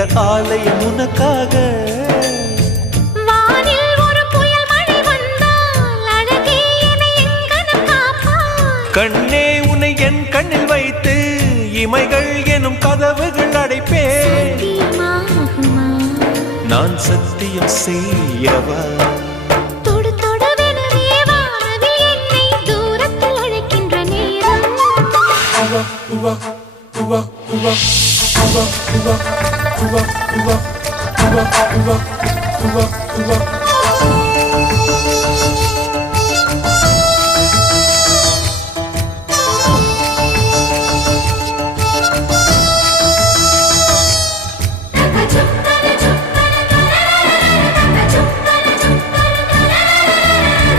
இந்த ஆலயம் உனக்காக. வானில் ஒரு புயல் மழை வந்தால் அழகே என்னை எங்கனம் காப்பாய். கண்ணே உன்னை என் கண்ணில் வைத்து இமைகள் எனும் கதவுகள் அடைப்பேன். சத்தியமாகுமா? நான் சத்தியம் செய்யவா? தொடு தொடுவெனவே வானவில் என்னை தூரத்தில் அழைக்கின்ற நேரம். உவா